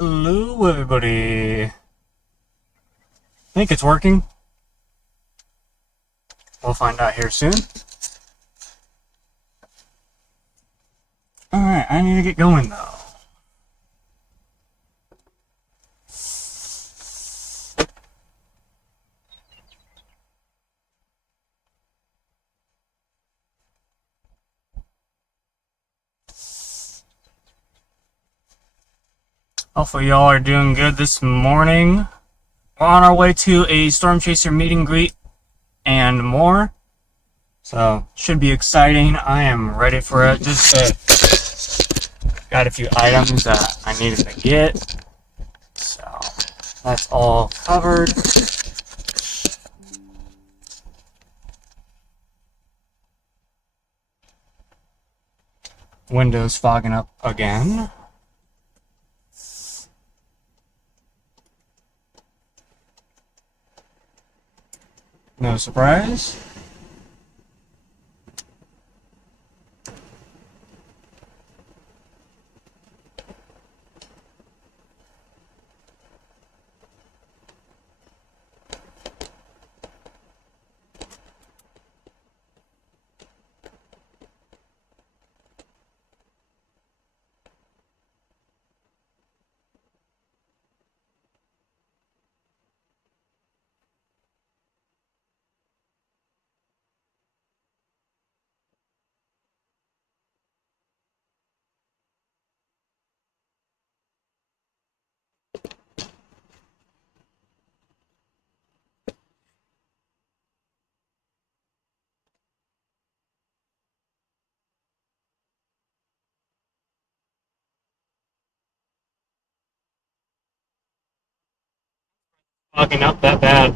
Hello, everybody. I think it's working. We'll find out here soon. Alright, I need to get going, though. Hopefully y'all are doing good this morning. We're on our way to a Storm Chaser meet and greet and more. So, should be exciting. I am ready for it. Just got a few items that I needed to get. So, that's all covered. Windows fogging up again. No surprise. Fogging up that bad.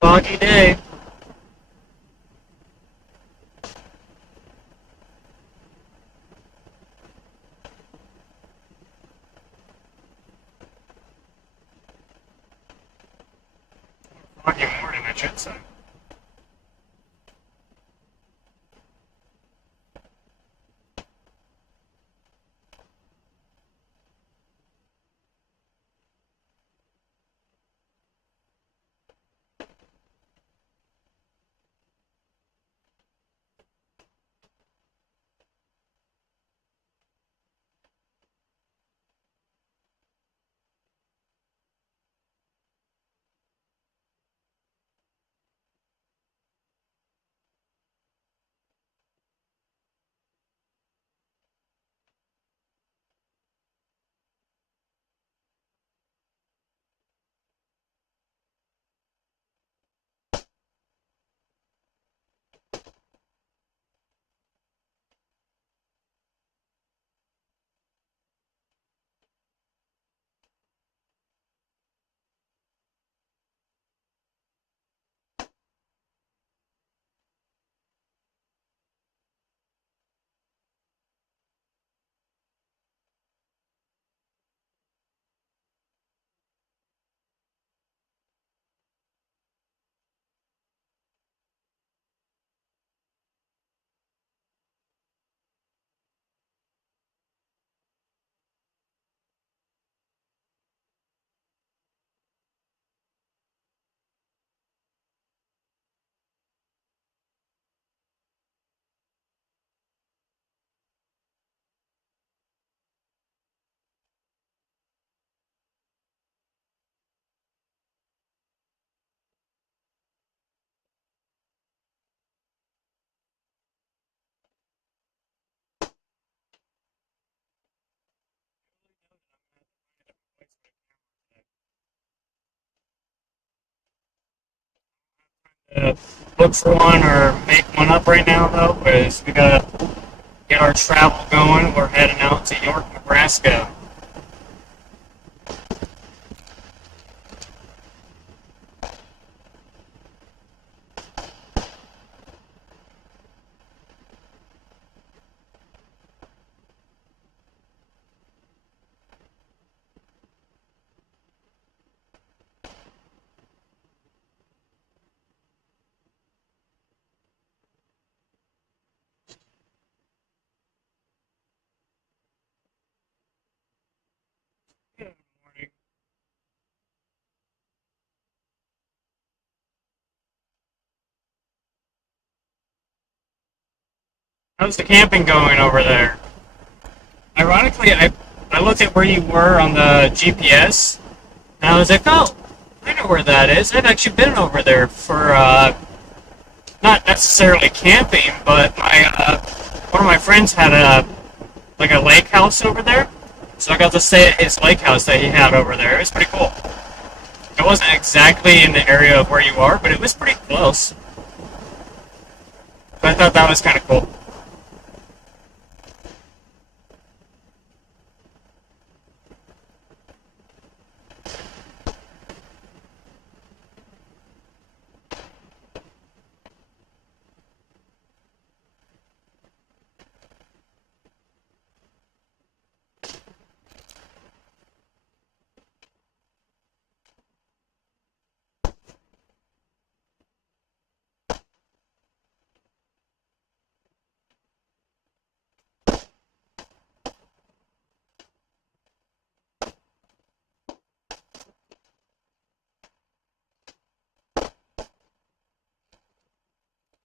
Foggy day. Foggy morning, I should say. look for one or make one up right now, though, because we gotta get our travel going. We're heading out to York, Nebraska. Good morning. How's the camping going over there? Ironically, I looked at where you were on the GPS, and I was like, oh, I know where that is. I've actually been over there for, not necessarily camping, but one of my friends had like a lake house over there, so I got to stay at his lake house that he had over there. It was pretty cool. It wasn't exactly in the area of where you are, but it was pretty close. So I thought that was kind of cool.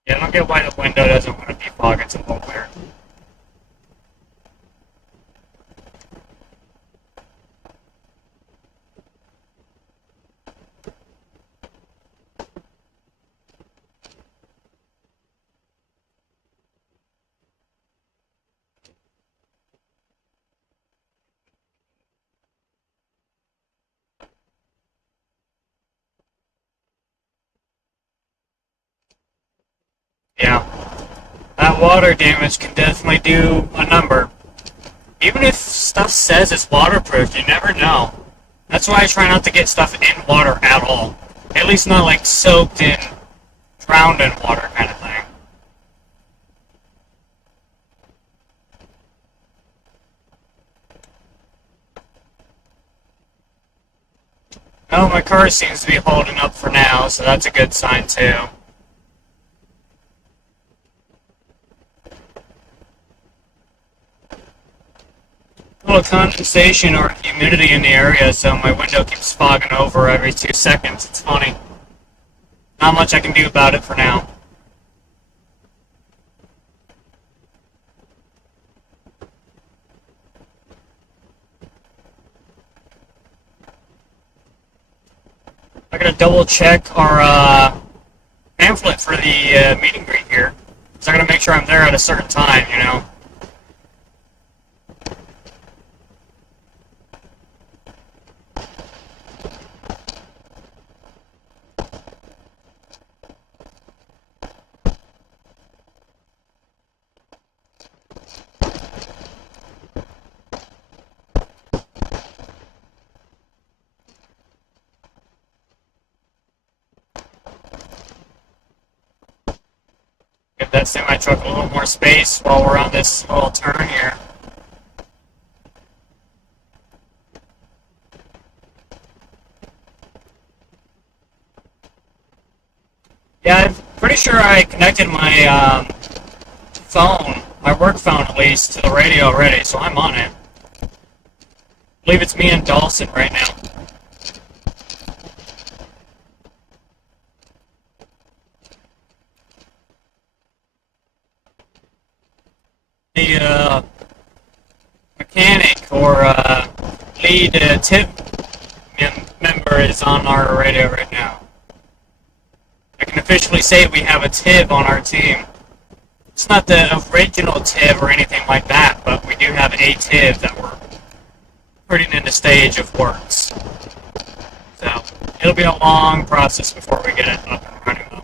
Yeah, I don't get why the window doesn't want to be fogged. It's a little weird. Yeah, that water damage can definitely do a number. Even if stuff says it's waterproof, you never know. That's why I try not to get stuff in water at all. At least not like soaked in, drowned in water kind of thing. Oh, my car seems to be holding up for now, so that's a good sign too. A little condensation or humidity in the area, so my window keeps fogging over every 2 seconds. It's funny. Not much I can do about it for now. I gotta double check our pamphlet for the meet and greet here. So I gotta make sure I'm there at a certain time, you know. Give that semi-truck a little more space while we're on this little turn here. Yeah, I'm pretty sure I connected my phone, my work phone at least, to the radio already, so I'm on it. I believe it's me and Dawson right now. The mechanic or lead tip member is on our radio right now. I can officially say we have a TIV on our team. It's not the original TIV or anything like that, but we do have a TIV that we're putting in the stage of works. So it'll be a long process before we get it up and running though.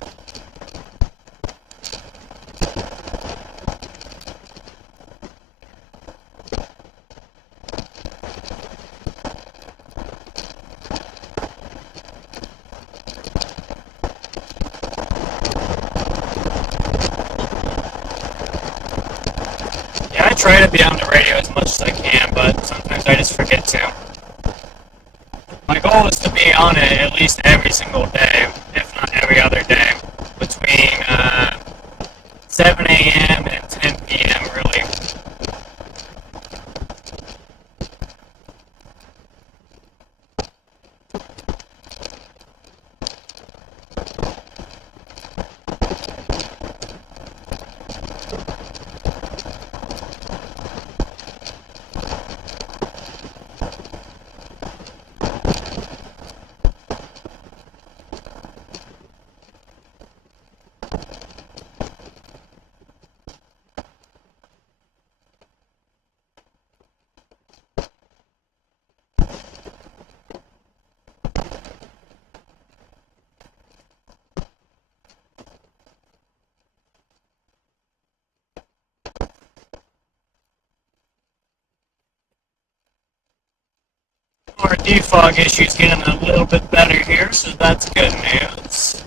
try to be on the radio as much as I can, but sometimes I just forget to. My goal is to be on it at least every single day, if not every other day, between 7 a.m. and 10 p.m. really. Our defog issue's getting a little bit better here, so that's good news.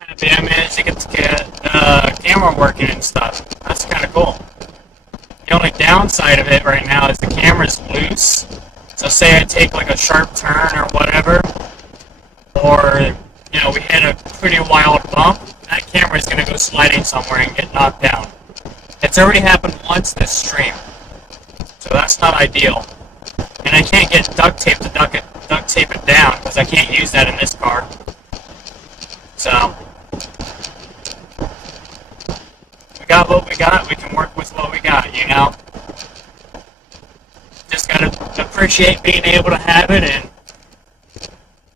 Happy I managed to get the camera working and stuff. That's kind of cool. The only downside of it right now is the camera's loose. So say I take like a sharp turn or whatever, or, you know, we hit a pretty wild bump, that camera's going to go sliding somewhere and get knocked down. It's already happened once this stream, so that's not ideal. And I can't get duct tape to duct tape it down, because I can't use that in this car. So, we got what we got, we can work with what we got, you know? Just gotta appreciate being able to have it and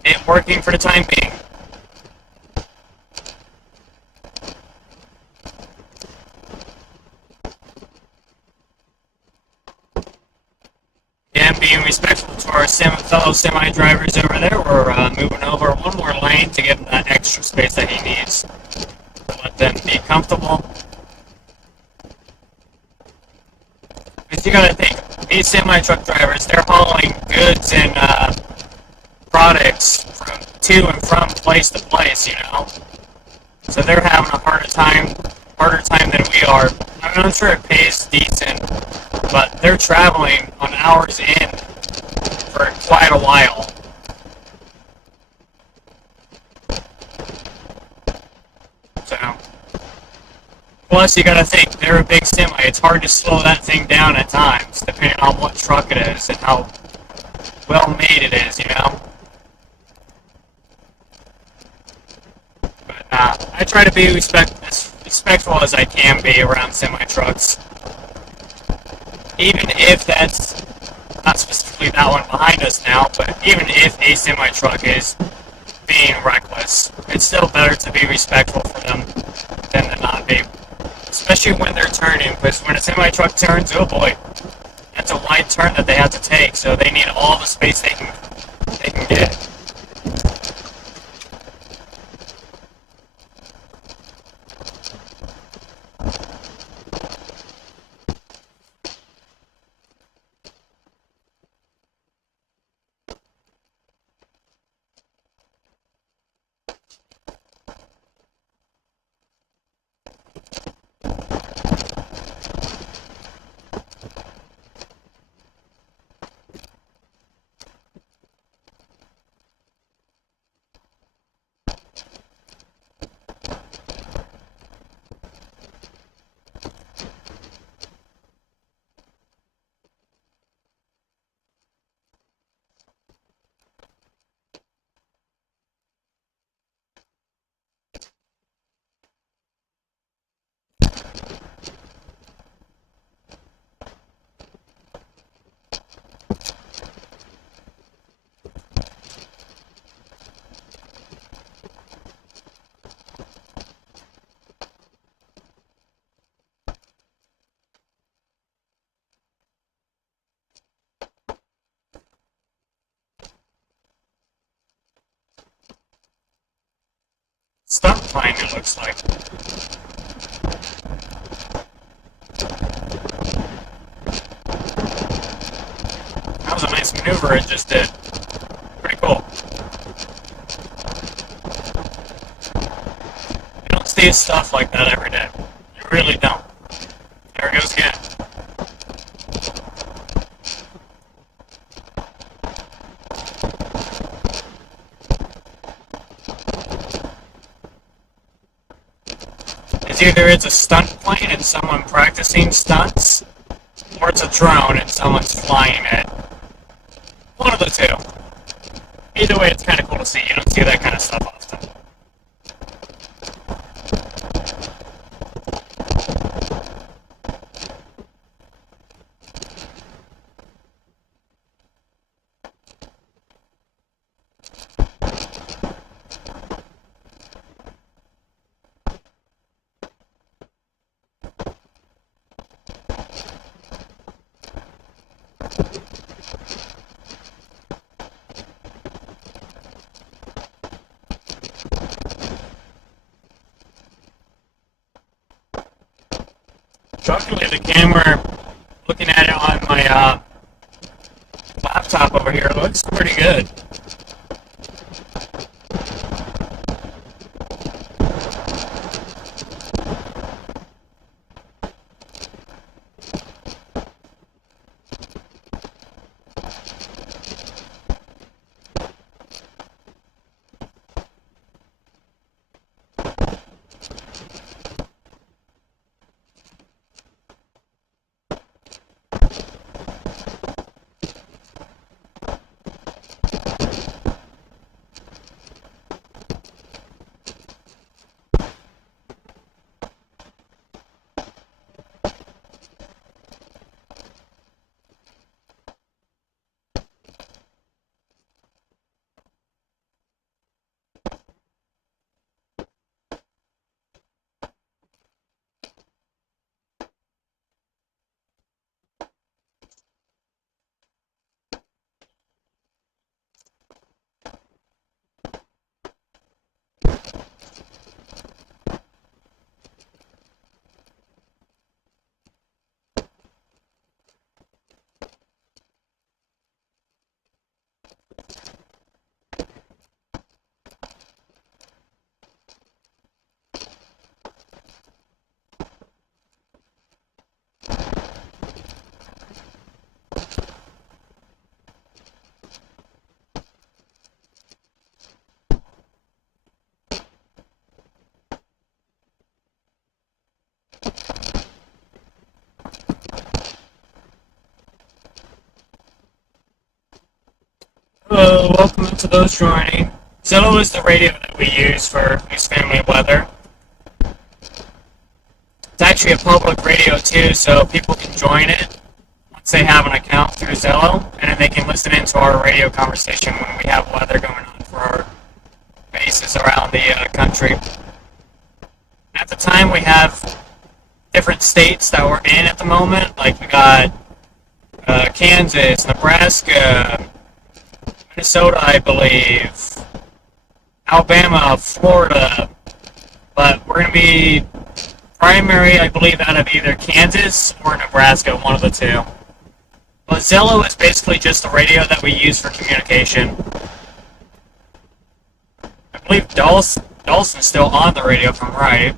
it working for the time being. Yeah, and being respectful to our fellow semi-drivers over there, we're moving over one more lane to give him that extra space that he needs. Let them be comfortable. Because you gotta think, these semi-truck drivers, they're hauling goods and products to and from place to place, you know? So they're having a harder time than we are. I'm sure it pays decent, but they're traveling on hours in for quite a while. So, plus you gotta think, they're a big semi. It's hard to slow that thing down at times, depending on what truck it is and how well made it is, you know? But I try to be as respectful as I can be around semi-trucks. Even if that's not specifically that one behind us now, but even if a semi-truck is being reckless, it's still better to be respectful for them than to not be. Especially when they're turning, because when a semi-truck turns, oh boy, that's a wide turn that they have to take, so they need all the space they can get. stunt plane, it looks like. That was a nice maneuver it just did. Pretty cool. You don't see stuff like that every day. You really don't. There it goes again. Either it's a stunt plane and someone practicing stunts, or it's a drone and someone's flying it. One of the two. Either way, it's kind of cool to see. You don't see that kind of stuff often. Shockingly, the camera, looking at it on my laptop over here, looks pretty good. Hello, welcome to those joining. Zillow is the radio that we use for News Family Weather. It's actually a public radio too, so people can join it once they have an account through Zillow, and then they can listen into our radio conversation when we have weather going on for our bases around the country. At the time, we have different states that we're in at the moment, like we got Kansas, Nebraska, Minnesota, I believe, Alabama, Florida, but we're going to be primary, I believe, out of either Kansas or Nebraska, one of the two. But Zillow is basically just the radio that we use for communication. I believe Dawson's still on the radio, if I'm right.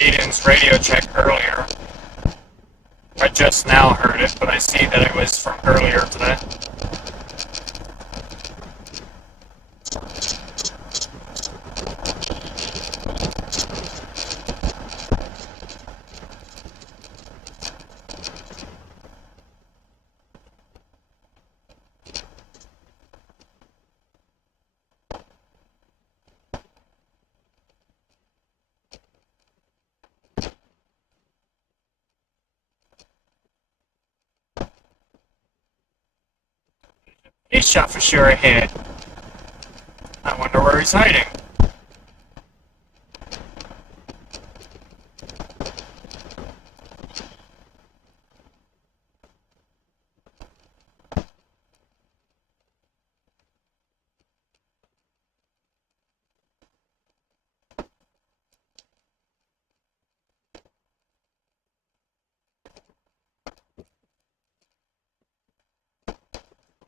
Aiden's radio check earlier. I just now heard it, but I see that it was from earlier today. shot for sure a hit. I wonder where he's hiding.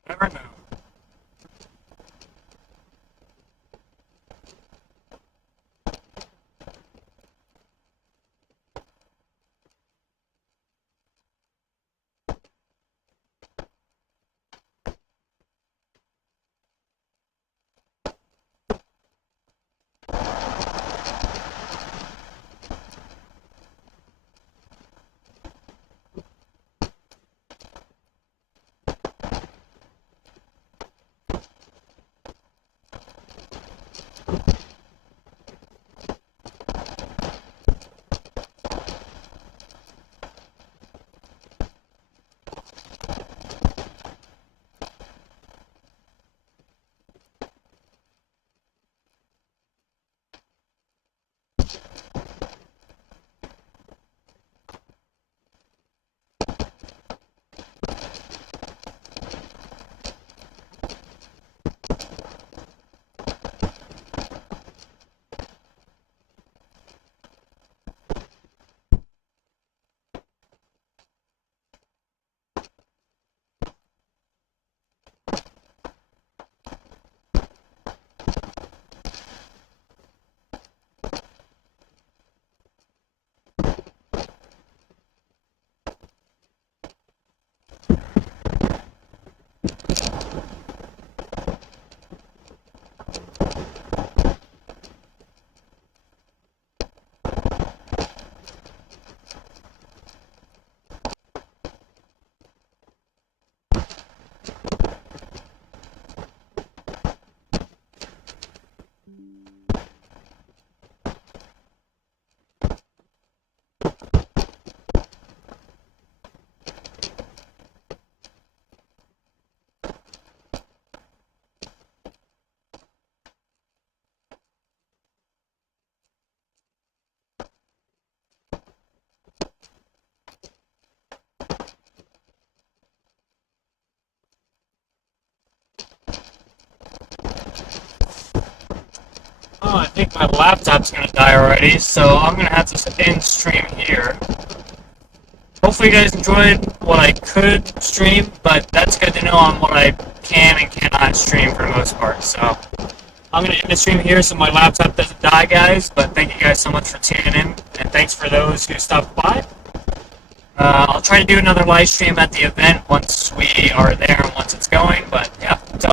Never know. Oh, I think my laptop's gonna die already, so I'm gonna have to end stream here. Hopefully you guys enjoyed what I could stream, but that's good to know on what I can and cannot stream for the most part. So I'm gonna end the stream here so my laptop doesn't die, guys. But thank you guys so much for tuning in, and thanks for those who stopped by. I'll try to do another live stream at the event once we are there and once it's going, but yeah.